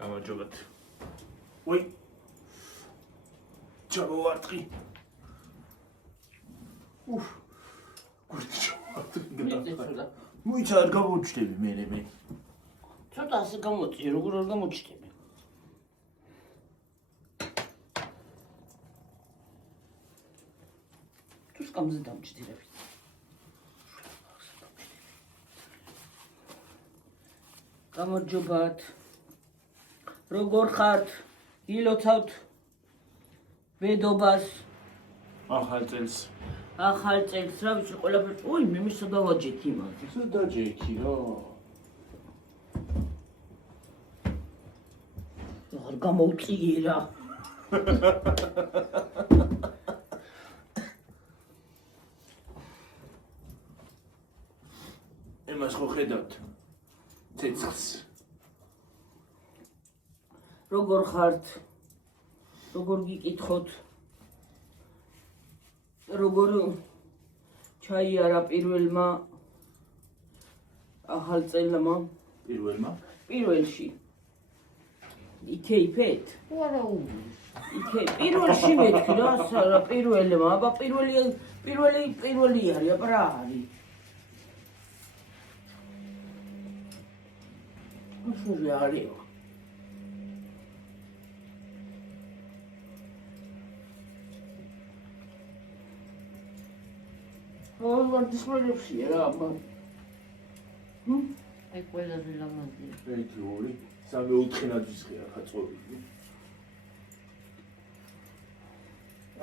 გამარჯობათ. ვაი. ჩამოვარტყი. უფ. გუჩა. მოიცა არ გამოჩდები მე. ცოტა ასე გამოწი, როგორ არ გამოჩდები. თუ სკამზე დამჭდირები. გამარჯობათ. როგორ ხართ? გილოცავთ ვედობას. ახალ წელს. ახალ წელს რა ვიცი ყველაფერს. ოი, მე მისო დავაჯექი იმაზე. სულ დაჯექი რა. აღარ გამოვწიე რა. ემას ხო ხედავთ? ცეცხლს. როგორ ხართ? როგორ გიკითხოთ? როგორ ჩაიარა პირველმა ახალ წელმა? პირველში. იქეიფეთ? არა უი. პირველში მეთქი რა, რა პირველმა, აბა პირველი არის, აბა რა არის? უშური არის. ვარდის ყველაფერია რა, აბა. აი ყველაზე ლამაზია. ერთი ორი, სამი ოთხი ნაძვისხი ახლა წოვიდი.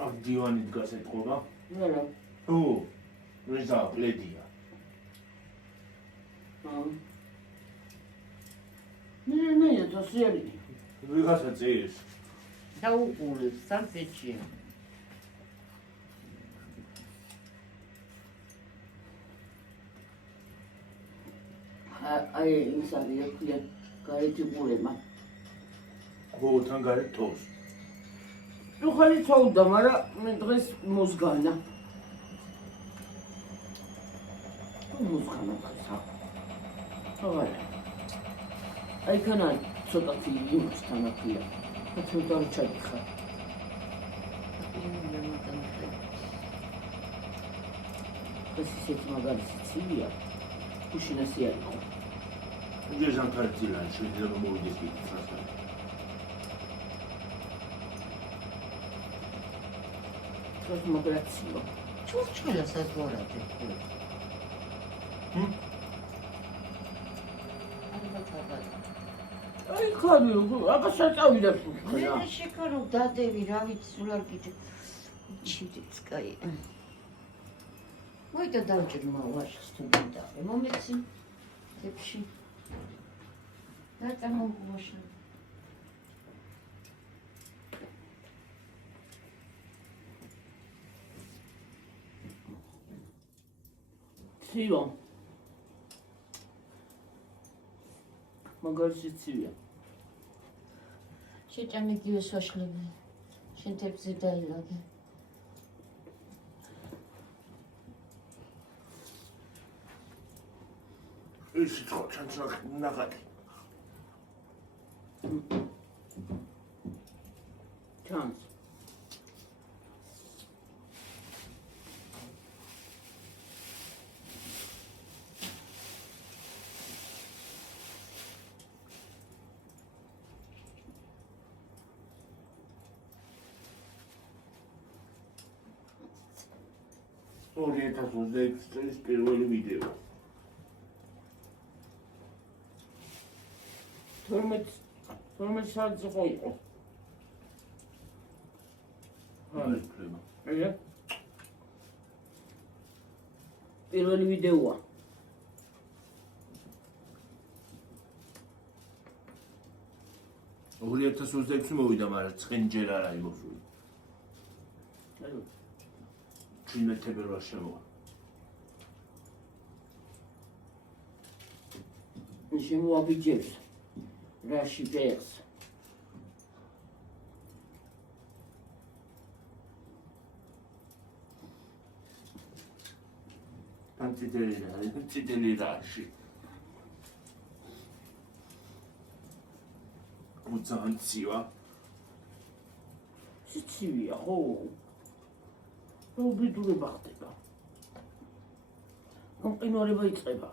აქ დივანი დგას ეთყობა? არა. ო, რეზა პლედია. მე თოსიარი. ვიღაცა წერს. დაუყურე სამწეჩია. აი ის არის ექვია გარეთ იყურება. ხო, თან გარეთ თოს. ნუ ხალი წავდა, მაგრამ მე დღეს მოსგანა. მოსგანა დღეს. აღარ. აი ქანა ცოტათი იმასთან აფია. თუ დავჩადიხარ. ეს ისეთ მაგარი სიცივია. უშინასი არის. ჯერ ზამთარცილან შეიძლება მოვიდეს კითხვა. ეს მოგრაციო. ჩურჩხელა საზღვარად. აი ხარი, აბა საწავიდა მე შეკარო დადევი, რა ვიცი, სულ არ გიჭი. ჩიდიც კაი. მოიდა დავჭირმა ვაშხს თუ გინდა. მომეცი. თებში. და წამოვაშა. ცივო. მაგარი სიცივია. შეჭამიგივე საშლები. შენ თებზე დაილაგე. ის ხოჩანს ნახატი. ჩანს. ორიენტას წლის პირველი ვიდეო. 12 საათზე ხო იყო? აი, პრემა. აია. პირველი ვიდეოა. ორიენტას მოვიდა, მაგრამ ცხენჯერ არ არის მოსული. აიო. 17 თებერვალს შემოვა. შემოაბიჯებს. რაში ფერს. ციტელი რაში. ძალიან ცივა. სიცივია, ხო? უბედურება ხდება. გამყინვარება იწყება.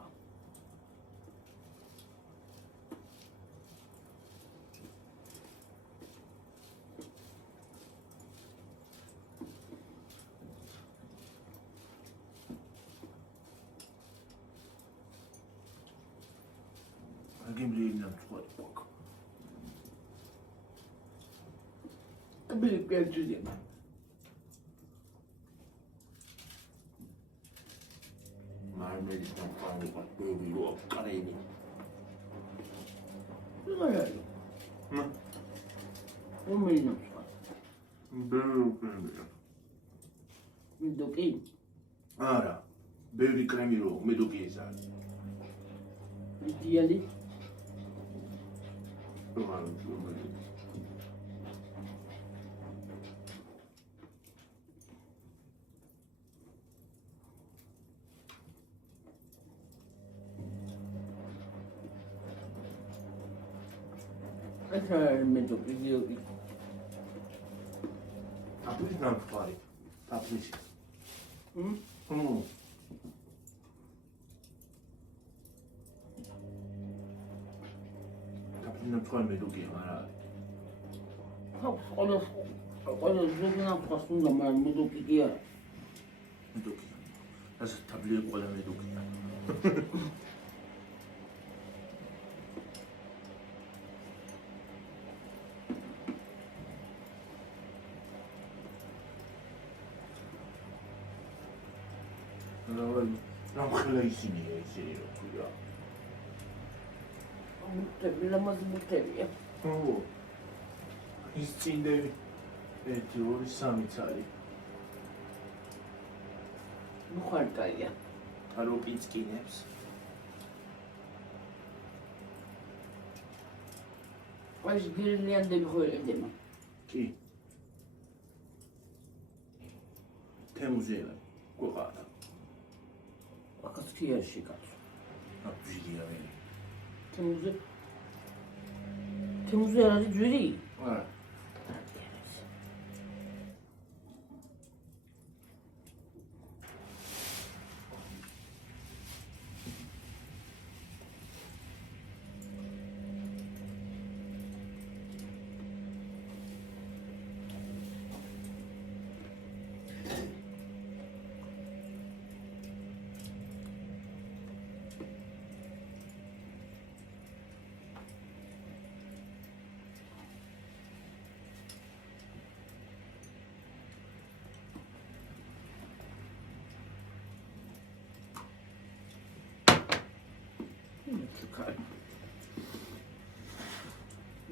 აგემლიანი ნამწყვეტ ყოქ. ბლიკეჯდება. მარმედის ნამწყვეტი ყოქ ბებიო კრენი. როგორია? მა უმეინო. ბებიო კრენი. მიდოკი? არა. ბევრი კრემი რო მედოკი ეს არის. დიალი? როგორ ჯობია. ეხლა მიდოკი დიალი. აპრის ნამწყვეტი. აპრის. მ? ნამწყვეტი მედოკი არა. ყველა ზოგნა ფას უნდა მაგრამ მიდოკი კი არა. მედოკი. ასე თაბლი ყველა მედოკია. რა ხელა ისინია ისინი რო ქვია. მუტები ლამაზი მუტებია. ო. ის წინდები 1 2 3 წალი. მუხარტაია. არო პიცკინებს. ეს გირლიანდები ხო ედება. კი. თემუზელა ყოყარა. აკაც ქიაში კაცო. აბჟილია მე. თემუზე არის ძვირი? არა.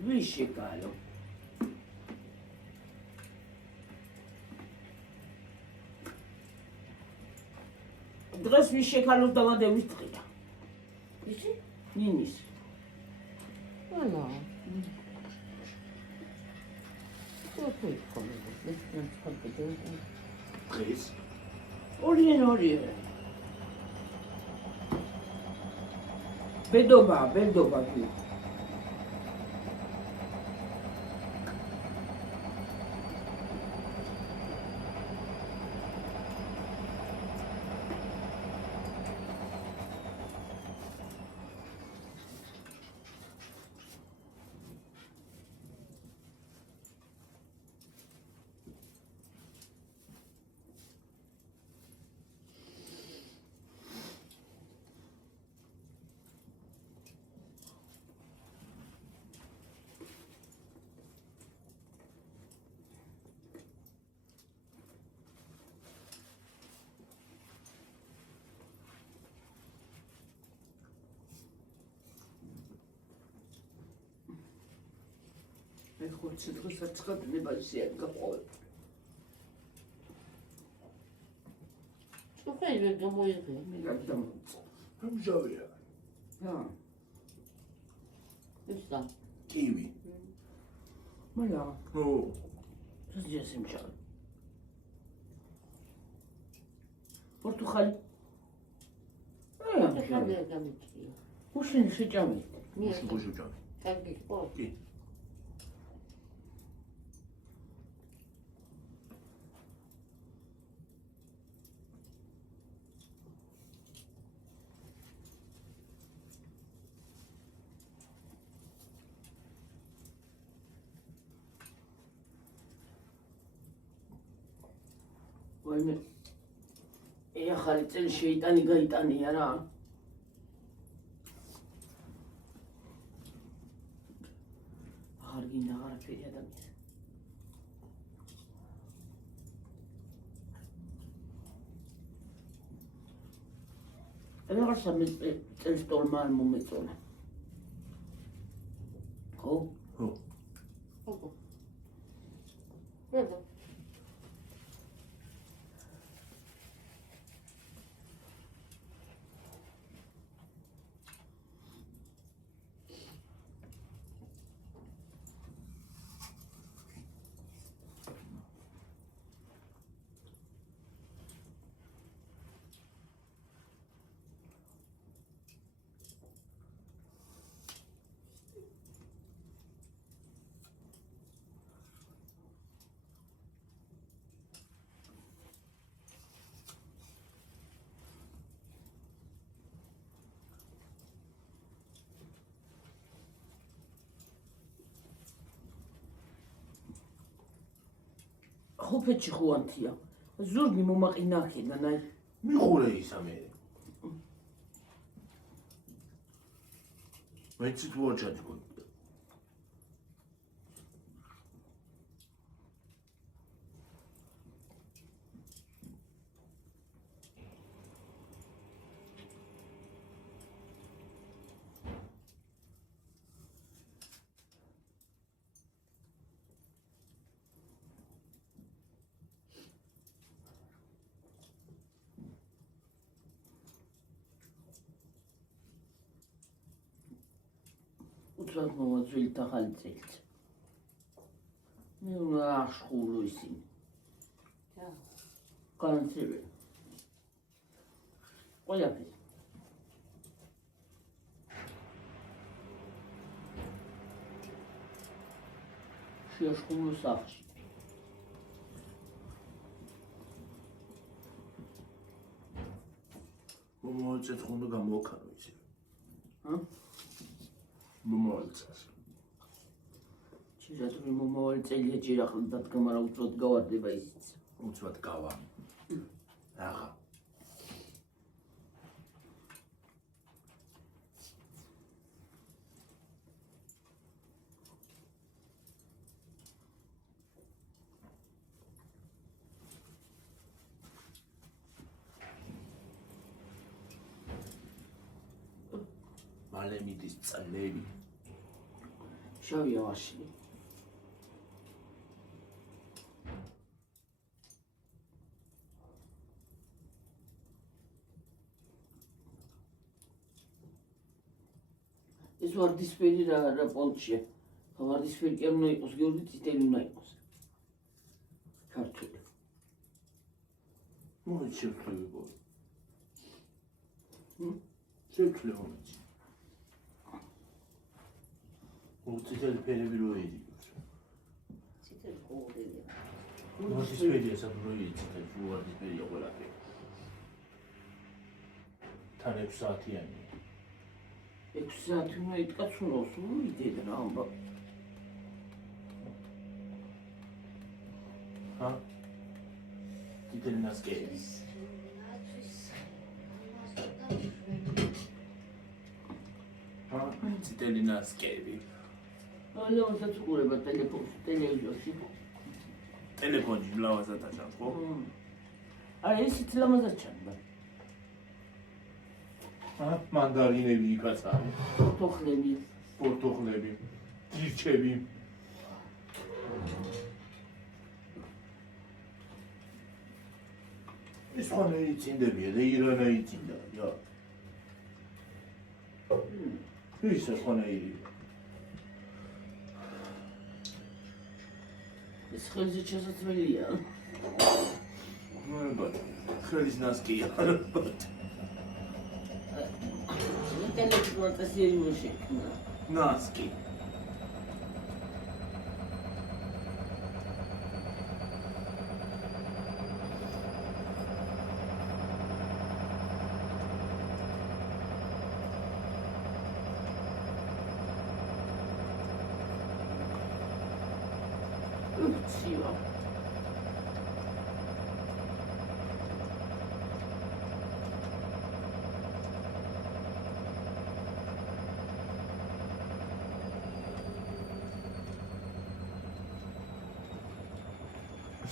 Vixe, cara. დღეს ვის შეკალოს დავადევის დღეა. ისი? ნინის. ალა. სოფი ხოლმე. ეს ხალხი დღეს ორიენ. ბედობა კი. ეს ხოც დღეს საცხადნება ისეა გაყოლებ. სოფელი გამოიღე. მე გადამოწ. ამჟავია. ისა. კივი. მალა. ო. ეს ჯესიმჭა. პორტუგალი. ხალხი გამიწია. უშენ შეჭამი. მე გუშუჯა. კარგი ხო? კი. ვაიმე ახალი წელი შეიტანი გაიტანია რა აღარ გინდა აღარაფერი ადამიანი რაღაც სამი წელს ტოლმა არ მომეწონა ხო? ხო. აბა ხუფეთში ხუანთია ზურგი მომაყინა აქედან აი მიხურე ისა მე მეც თუაჩად გონდა უცბად მოვაწვილთ ახალი წელს მე უნდა აღშხულო ისინი და განცები ყველაფერს შეაშხულო სახლში მომოწეთ ხონდა გამოვქარო ისე ჰა? მომოწეს ჩირატური მომავალი წელია ჯერ ახლა დადგა მაგრამ უცბად გავარდება ისიც უცბად გავა აღა მალე მიდის წლები შავი ავაში ეს ვარდისფერი რა პონჩია ვარდისფერი კი არ უნდა იყოს გიორგი წითელი უნდა იყოს ქართული მოიჩერხები გო შევქლე მომეც უციტელი ფერები რო იდიოს ციტელი ყოველდღია ვარდისფერია საბროი ციტელი ვარდისფერია ყველაფერი თან 6 საათიანი 6 საათი უნდა იტკაცუნოს იდედა რა ამბა ჰა ციტელი ნასკები ჰა ციტელი ნასკები ალო საწუყურება ტელეფონში ტელევიზორში ტელეფონში ლავაზად აჭარ ხო აი ესიც ლამაზად ჩანდა ჰა მანდარინები იქაცარი პორტოხლები პორტოხლები ჯირჩები ის ხანე იცინდებია და ირანა იცინდა რა ის ხანე ირია ეს ხელზე ჩასაცველია ალბათ ხელის ნასკია ალბათ ტელეფონტასიერი მოშექნა ნასკი უცია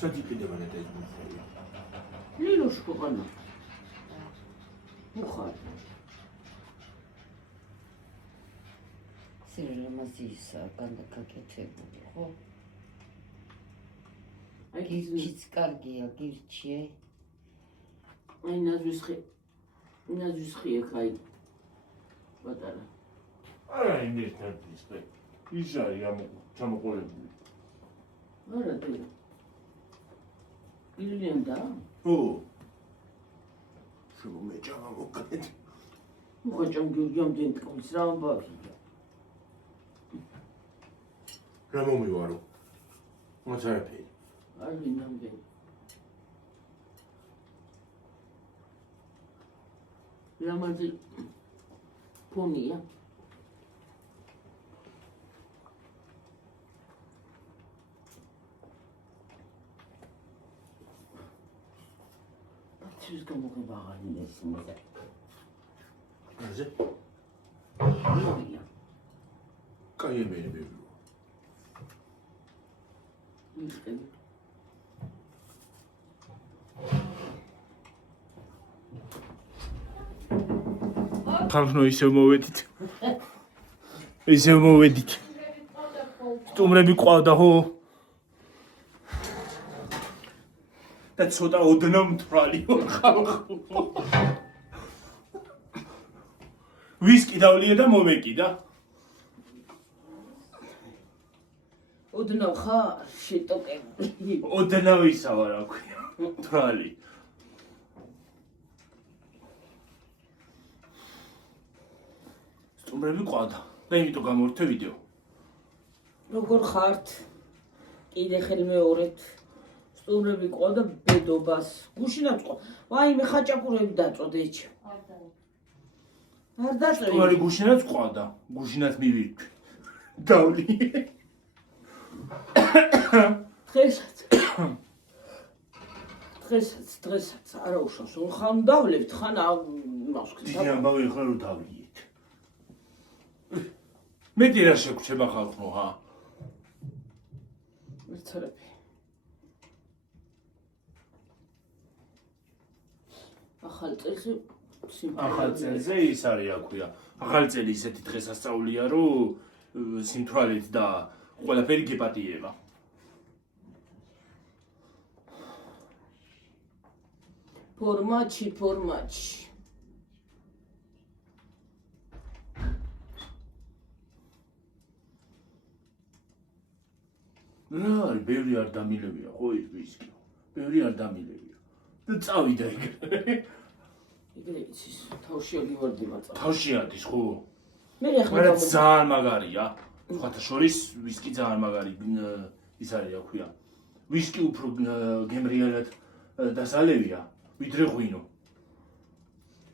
სადიფიდება და ეს მოხდა. ლილოში ყანა. უხარ. სირლამაზისა განდაკაკეთებული, ხო? აი გირჩიც კარგია, გირჩი. აი ნაზვის ხი ეხაი. ბატარა. არა იმის თერფის ხე. ის არის ამ ჩამოყოლებული. არა დე. ილიანდა? ო. შეგო მე ჯამა მოკეთ. მოხაჭამ გიამდენ ტყვის რა ამბავია. რა მომივარო? მოწაფე. აი ნამდვილ. რამადი ფონია. ის გამოგება აღარ მინეს იმაზე. აზე? ნოია. კაი მერე. ისკენ. ხალხო ისევ მოვედით. ისევ მოვედით. სტუმრები ყავდა ხო? და ცოტა ოდნავ მთვრალი ხალხო. ვისკი დავლია და მომეკიდა. ოდნავ ხარ შეტოკები. ოდნავ ისავა რა ქვია. მთვრალი. სტუმრები ყავდა და იმიტომ გამორთე ვიდეო. როგორ ხართ? კიდე ხელმეორეთ. სტუმრები ყავდა ბედობას. გუშინაც ყო. ვაიმე ხაჭაპურები დაწოდე ეჩ. არ დაწევი. სტუმარი გუშინაც ყავდა. გუშინაც მივირთვი. დავლი. დღესაც არა უშავს. ხან დავლევთ, ხან იმას ვქნით. დიდი ამბავი ხარ რომ დავლიეთ. მეტი რა შეგვრჩება ხალხო, ჰა? მერცერები. ახალ წელზე ახალ წელზე ის არის რა ქვია. ახალ წელი ისეთი დღესასწაულია, რომ სიმთვრალით და ყველაფერი გეპატიება. ფორმაჩი. რა არის, ბევრი არ დამილებია, ხო ის ვისკი. ბევრი არ დამილებია. და წავიდა ეგრე. ეგრე იცის, თავშია გივარდი მაწა. თავში ადის, ხო? მე ახლა მაგრამ ძალიან მაგარია. სხვათა შორის ვისკი ძალიან მაგარი ის არის, რა ქვია. ვისკი უფრო გემრიელად დასალევია, ვიდრე ღვინო.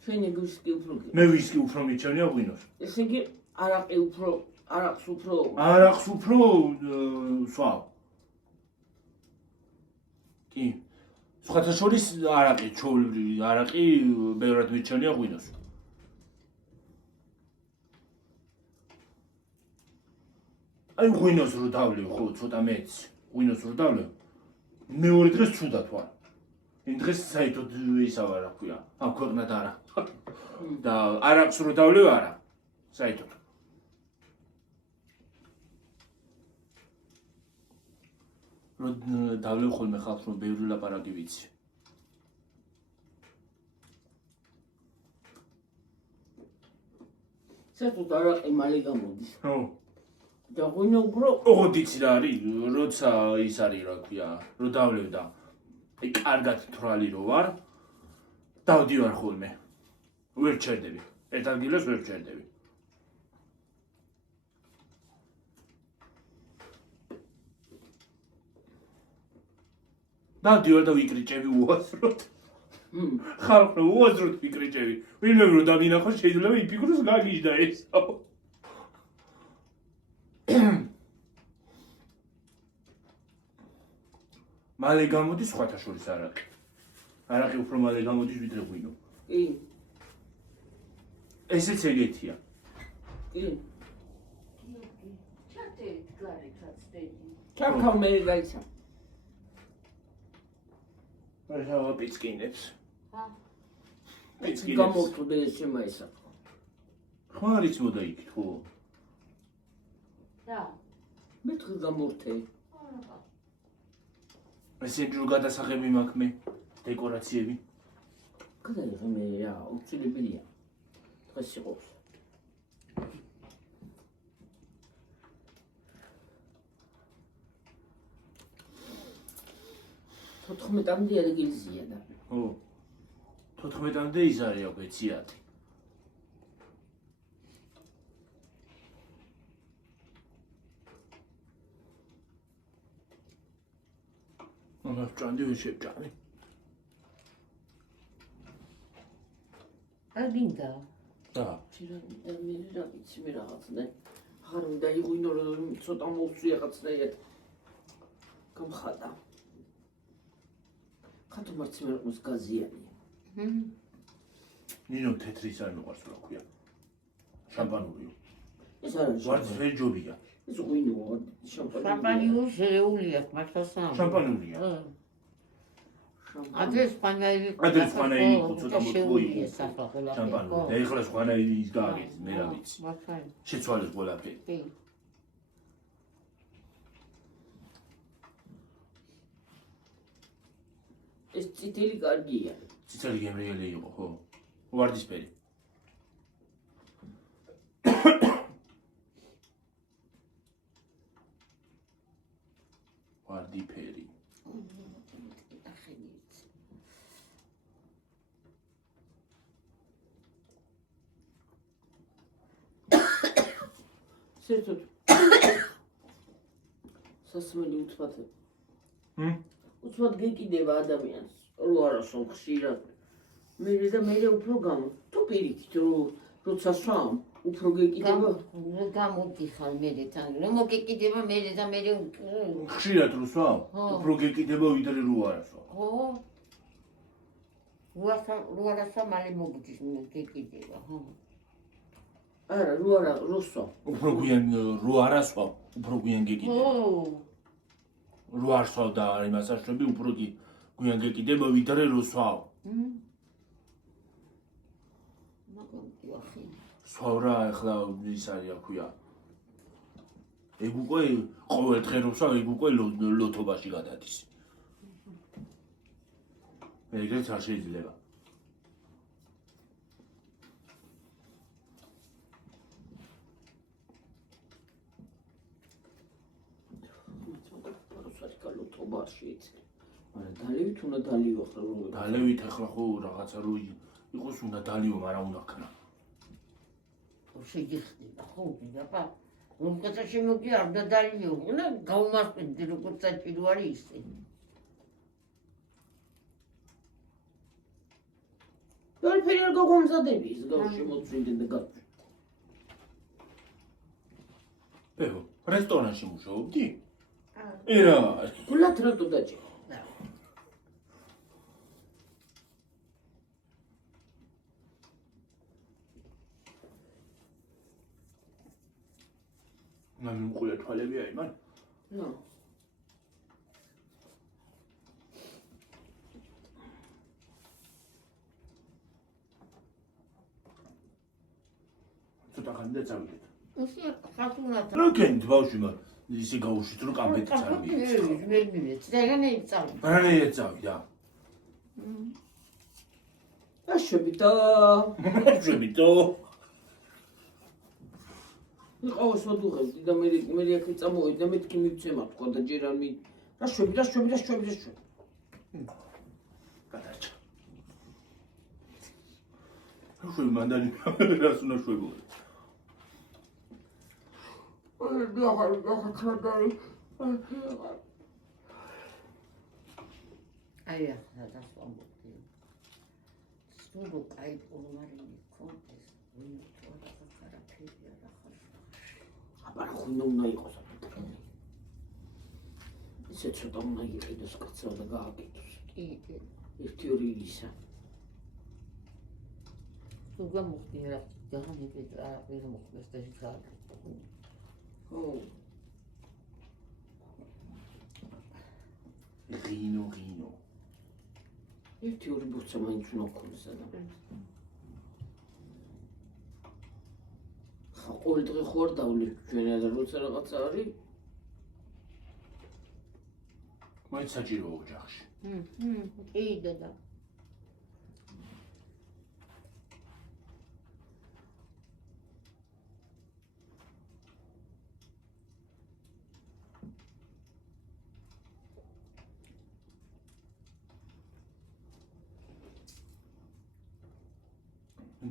შენი ვისკი უფრო მე ვისკი უფრო მიჩვენია ღვინოს. ესე იგი არაყი უფრო არაყს უფრო სვავ. კი. სხვათა შორის არაყი, ჩვეულებრივი არაყი ბევრად მიჩვენია ღვინოს. აი ღვინოს რო დავლევ, ხო, ცოტა მეც. ღვინოს რო დავლევ. მეორე დღეს ცუდად ვარ. იმ დღეს საერთოდ ისავა რა ქვია, ამ ქვეყნად არა. და არაყს რო დავლევ არა. საერთოდ. რო დავლევ ხოლმე ხალხს რომ ბევრი ლაპარაკი ვიცი. საერთოდ არაყი მალე გამოდის. ხო. და ღვინო უფრო ოღონდ იცი რა არის, როცა ის არის რა ქვია, რო დავლევ და აი კარგად თვრალი რო ვარ, დავდივარ ხოლმე. ვერ ჩერდები. ერთ ადგილას ვერ ჩერდები. დავდივარ და ვიკრიჭები უაზროდ. ხალხო უაზროდ ვიკრიჭები. ვინმე რო დავინახო შეიძლება იფიქროს გაგიჟდა ესო. მალე გამოდის სხვათა შორის არაყი. არაყი უფრო მალე გამოდის ვიდრე ღვინო. კი. ესეც ეგეთია. კი. ჩათეთ გარეთ აცდები. ჩაქავ მე გაიცა. რა პიცკინებს. გამოვთუდე ეს შემაისა. ხო არის მოდა იქ თუ. რა? მე თუ გამოვთე. ესე ჯერ გადასაღები მაქვს მე დეკორაციები. გადაიღე მე რა, უცვლილებელია. დღეს იყოს. 14-მდე ადგილზეა და. ხო. 14-მდე ის არის აქ 10. ამას ჭანდი შეჭანი. აგინდა. და მე რა ვიცი მე რაღაცნე. აღარ უნდა იღვინო რომ ცოტა მოვწვი რაღაცნაირად. გამხატა. ხათო მარცი მე ყოს გაზიანია. ნინო თეთრის არ მიყვარს რა ქვია. შამპანურიო. ეს არის ვარც ვერჯობია. ეს ღვინოა შამპანი. შამპანიო შეეული აქვს მართლაც. შამპანურია. ადრე სპანიელი. ადრე სპანიელი ცოტა მოთვოი. შამპანიო. შამპანური. და ეხლა სპანიელი ის გააგეთ, მე რა ვიცი. მართალი. შეცვალეს ყველაფერი. კი. ეს წითელი კარგია. ციცალი გემრიელი იყო, ხო? ვარდისფერი. ვარდიფერი. საერთოდ სასმელი უთმათ. უთმათ გეკიდება ადამიანს. რო არასო ხშირად. მე და მე უფრო გამო. თუ პირიქით როცა სვამ, უფრო გეკიდება. გამოდიხარ მერეთან. რომ მოგეკიდება მერე და მერე ხშირად რო სვამ, უფრო გეკიდება ვიდრე რო არასო. ხო. როარასო მალე მოგდის მოგეკიდება, ხო. არა, რო სვამ. უფრო გვიან რო არასვამ, უფრო გვიან გეკიდება. ხო. რო არსვავ და იმას აშვები, უფრო გვიან გეკიდება ვიდრე რო სვავ. სვავ რა ახლა ის არის აქვია. ეგ უკვე ყოველ დღე რო სვავ, ეგ უკვე ლოთობაში გადადის. ეგრეც არ შეიძლება. არა, დალევით უნდა დალიო ახლა რო. დალევით ახლა ხო რაღაცა რო იყოს უნდა დალიო, მაგრამ უნდა ქნა. შეგიხდება, ხო, და მომკეთა შემოგი არ დადალიო, უნდა გავმასპინდი როგორც საჭირო არის ისე. ყველაფერი არ გაგომზადები ის შემოწვინდნენ და გაჩვენე. ეხო, რესტორანში მუშაობდი? ერა, გულად რატო დაჭი? მან მყუია თვალები აი მან. ნო. ცოტა ხანდა წავიდეთ. ისე ხათუნად. რა გენით ბავშვი მან ისე გაუშვით რომ კამბეთ წავიდეთ. მე ძეგანეი წავი. რანაირად წავიდა? აშობიტო. აშობიტო. იყავს ვადუღებდი და მე აქ წამოვედი და მეთქი მივცემა თქვა და ჯერ არ მი რა შვები. გადარჩა. შვები მანდანი რას უნდა შვებოდი? ახლა ხადარი. აი ახლა დასვამობდი. სულ კაი პორმარინი კონტეს. აბა ხუნო უნდა იყოს აქ. ისე ცოტა უნდა იყიდოს კაცო და გააკეთოს. კი. ერთი ორი ისა. თუ გამოხდი რა ჯანები და ვერ მოხდეს და შეგააკეთო. ხო. რინო. ერთი ორი ბურთსა მაინც უნდა გქონდეს ადამიანს. ხა ყოველ დღე ხო არ დავლებ ჩვენ და როცა რაღაცა არის მაინც საჭიროა ოჯახში. კი დედა.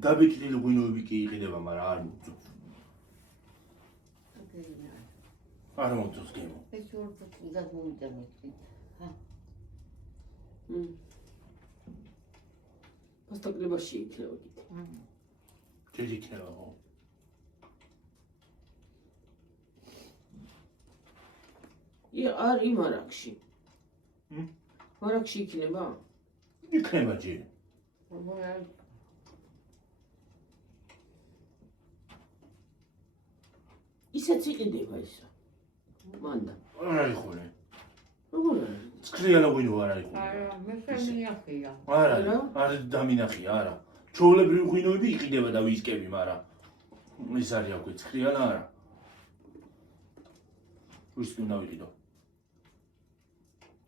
დაბეჭდილი ღვინოები კი იყიდება, მაგრამ არ მოწონს. არ მოწონს გემო. ეს ორ წუთად მომიდა მეტყვი. პასტაკლებაში იქნება კიდე. ჯერ იქნება ხო? არ იმ არაკში. არაკში იქნება? იქნება ჯერ. ისეც იყიდება ისა. მანდა. არ არის ხოლე. როგორ არის? ცხრიალა ღვინო არ არის ხოლე. არა, მე შემინახია. არა, არ დამინახია, არა. ჩვეულებრივი ღვინოები იყიდება და ვისკები, მაგრამ ის არის აქვე ცხრიალა არა. ვისკი უნდა ვიყიდო.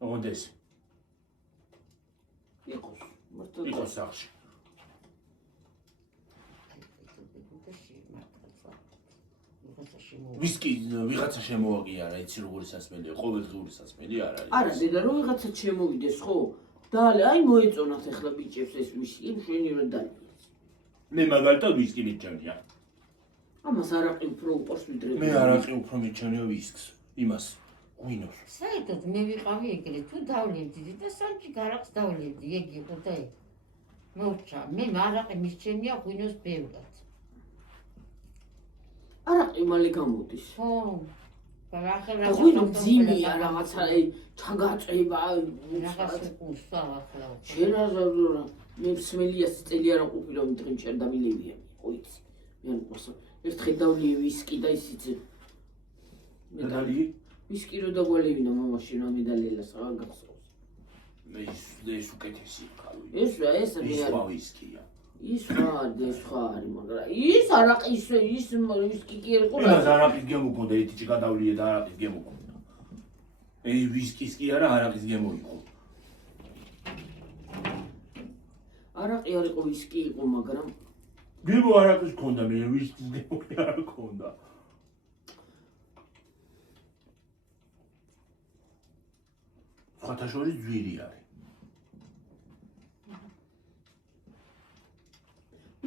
ოღონდ ეს იყოს. მართლა იყოს სახში. ვისკი ვიღაცა შემოაგიარა, იცი როგორი სასმელია, ყოველდღიური სასმელი არ არის. არა, დედა, რომ ვიღაცა შემოვიდეს, ხო? დალე, აი მოეწონათ ახლა ბიჭებს ეს ვისკი, მშვენი რომ დალიეს. მე მაგალითად ვისკი მიჩვენია. ამას არაყი უფრო უყურს ვიდრე. მე არაყი უფრო მიჩვენია ვისკს, იმას ღვინოს. საერთოდ მე ვიყავი ეგრე, თუ დავლევდი და სამჭი გარაყს დავლევდი, ეგ იყო და ეგ. მოვჭა, მე მარაყი მისჩენია ღვინოს ბევრად. არაყი მალე გამოდის. ხო. და ღვინო მძიმეა რაღაცა, ჩაგაწება, რაღაცა ყურსა ახლა. შენაზავდა, მე სმელიას წელი არა ყოფილა მიდღე ჩერდამილევია, ხო იცი. მე არ ყავს. ერთხელ დავლე ვისკი და ისიც. დალი? ვისკი რო დაგვალევინა მამაში რა მედალელას აღარ გახსოვს. ეს უკეთესი ხალხი. ეს რა ეს ის მე სხვა ვისკია. ის რა არის, მაგრამ ის არაყი ის ვისკი კი იყო. იმას არაყის გემო გქონდა, ეთიჭი გადავლია და არაყის გემო გქონდა. ვისკის კი არა, არაყის გემო იყო. არაყი არ იყო, ვისკი იყო, მაგრამ გემო არაყის გქონდა, მე ვისკის გემო არ გქონდა. სხვათა შორის ძვირი არის.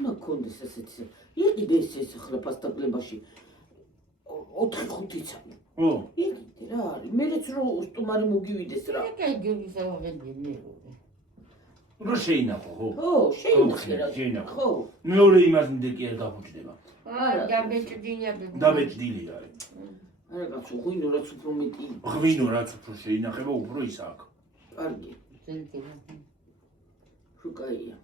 უნდა გქონდეს ესეთი. იყიდეს ეს ახლა პასტაკლებაში 4-5 წამი. ხო. იყიდე რა არის. მერეც რო სტუმარი მოგივიდეს რა. ეგ გეუბნები მე. რო შეინახო, ხო? ხო, შეიძლება. შეინახო. ხო. მეორე იმას მიდე კი არ გაფუჭდება. არა, დაბეჭდილია. დაბეჭდილი არის. არა კაცო, ღვინო რაც უფრო მეტი. ღვინო რაც უფრო შეინახება, უფრო ის აქვს. კარგი. ზელკება. შუკაია.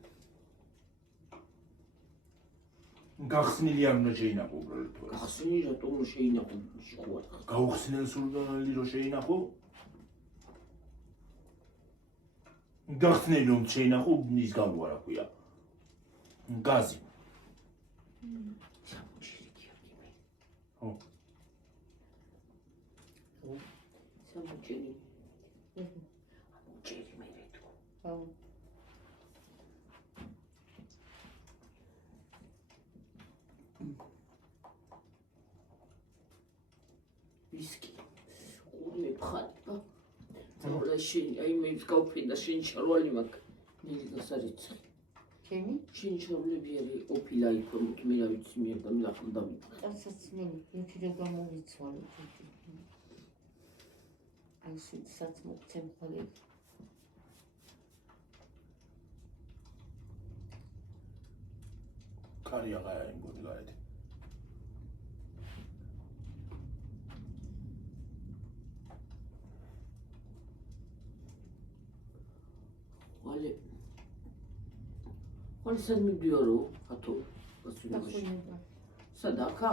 გახსნილი არ უნდა შეინახო უბრალოდ. გახსნილი რატომ შეინახო შეხوار. გაუხსნელ სურდალი რო შეინახო. გახსნილი რომ შეინახო, ის გამო არა ქვია. გაზი. ხო. სამუჭერი. ამუჭერი მე თუ. ხო. ვისკი. მე ფხატა. და შენ აი მე გავფინდა შენ ჩარვალი მაქვს. ნელი გასარიცხი. ჩემი? შენ ჩარვლები არის ოფილა იყო, მე რა ვიცი მე და ნახალ დავით. ასაც მე ერთი რა გამოვიცვალე. აი სიცაც მოგცემ ხოლე. კარი აღარ არის მგონი გარეთ. ხვალე სად მიდიარო ხათო გასულებში სადა ხა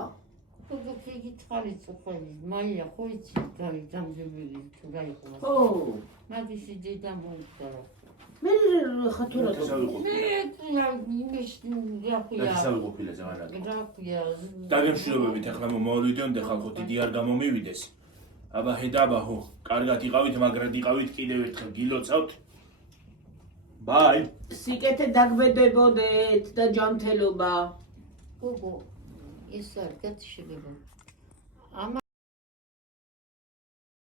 თუ გიგიცხარი წუხელი მაია ხო იცი გამზებელი თუ რა იყო ხო მაგისი დედა მოუწოდა მე ხათურა ნათესავი ყოფილა ზანაკი. რა ქვია დაგემშვიდობებით ახლა მომავიდონ და ხალხო დიდი არ გამომივიდეს. აბა ჰედაბა ჰო, კარგად იყავით, მაგრად იყავით, კიდევ ერთხელ გილოცავთ. ბაი. სიკეთე დაგბედებოდეთ და ჯანმრთელობა. გოგო ეს არ გათიშება.